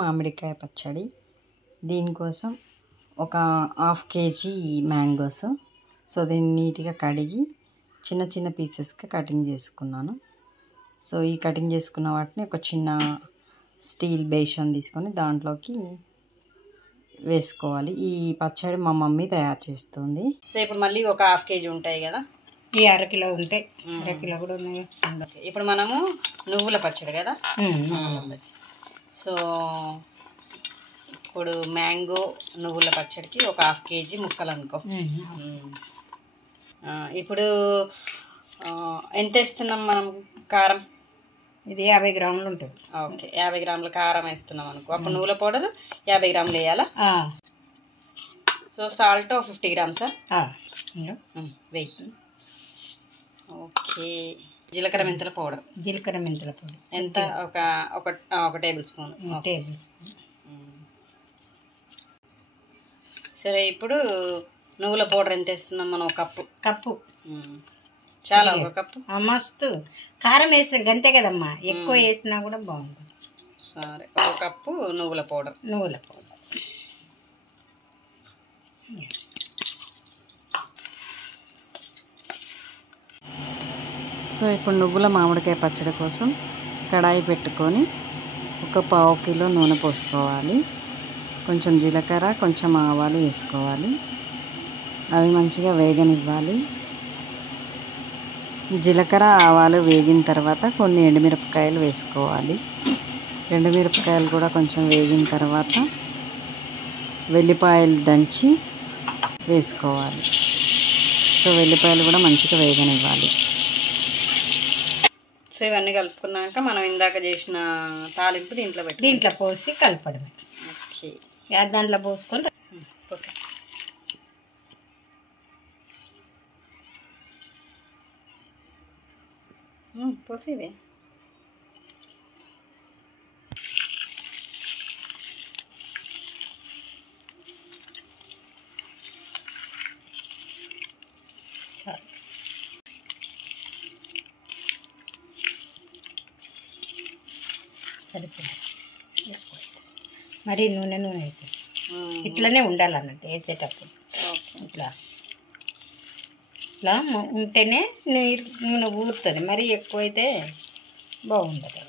మామిడికాయ పచ్చడి. దీనికోసం ఒక హాఫ్ కేజీ మ్యాంగోస్. సో దీన్ని నీట్గా కడిగి చిన్న చిన్న పీసెస్గా కటింగ్ చేసుకున్నాను. సో ఈ కటింగ్ చేసుకున్న వాటిని ఒక చిన్న స్టీల్ బేషన్ తీసుకొని దాంట్లోకి వేసుకోవాలి. ఈ పచ్చడి మా మమ్మీ తయారు చేస్తుంది. సో ఇప్పుడు మళ్ళీ ఒక హాఫ్ కేజీ ఉంటాయి కదా, ఈ అరకిలో ఉంటాయి, అరకిలో కూడా ఉన్నాయి. ఇప్పుడు మనము నువ్వుల పచ్చడి కదా. సో ఇప్పుడు మ్యాంగో నువ్వుల పచ్చడికి ఒక హాఫ్ కేజీ ముక్కలు అనుకో. ఇప్పుడు ఎంత వేస్తున్నాం మనం కారం? ఇది 50 గ్రాములు ఉంటుంది. ఓకే, 50 గ్రాముల కారం వేస్తున్నాం అనుకో. అప్పుడు నువ్వుల పౌడర్ 50 గ్రాములు వేయాలా? So salt 50 గ్రామ్సా? వెయ్యి. ఓకే, జీలకర్ర మెంతుల పౌడర్. జీలకర్ర మెంతుల పౌడర్ ఎంత? ఒక టేబుల్ స్పూన్. Table spoon. సరే, ఇప్పుడు నువ్వుల పౌడర్ ఎంత వేస్తున్నాం మనం? కప్పు. చాలా, ఒక కప్పు. మస్తు కారం వేసిన గంతే కదమ్మా, ఎక్కువ వేసినా కూడా బాగుంటుంది. సరే, ఒక కప్పు నువ్వుల పౌడర్. సో ఇప్పుడు నువ్వుల మామిడికాయ పచ్చడి కోసం కడాయి పెట్టుకొని ఒక పావు కిలో నూనె పోసుకోవాలి. కొంచెం జీలకర్ర, కొంచెం ఆవాలు వేసుకోవాలి. అవి మంచిగా వేగనివ్వాలి. జీలకర్ర ఆవాలు వేగిన తర్వాత కొన్ని ఎండుమిరపకాయలు వేసుకోవాలి. ఎండుమిరపకాయలు కూడా కొంచెం వేగిన తర్వాత వెల్లిపాయలు దంచి వేసుకోవాలి. సో వెల్లిపాయలు కూడా మంచిగా వేగనివ్వాలి. సో ఇవన్నీ కలుపుకున్నాక మనం ఇందాక చేసిన తాలింపు దీంట్లో పోసి కలపడమే. ఓకే, దాంట్లో పోసుకొని పోసా. పోసేవే. సరిపోయింది. మరి నూనె అయితే ఇట్లనే ఉండాలన్నట్టు వేసేటప్పుడు. ఇట్లా ఉంటేనే నూనె ఊరుతుంది. మరి ఎక్కువైతే బాగుండదు.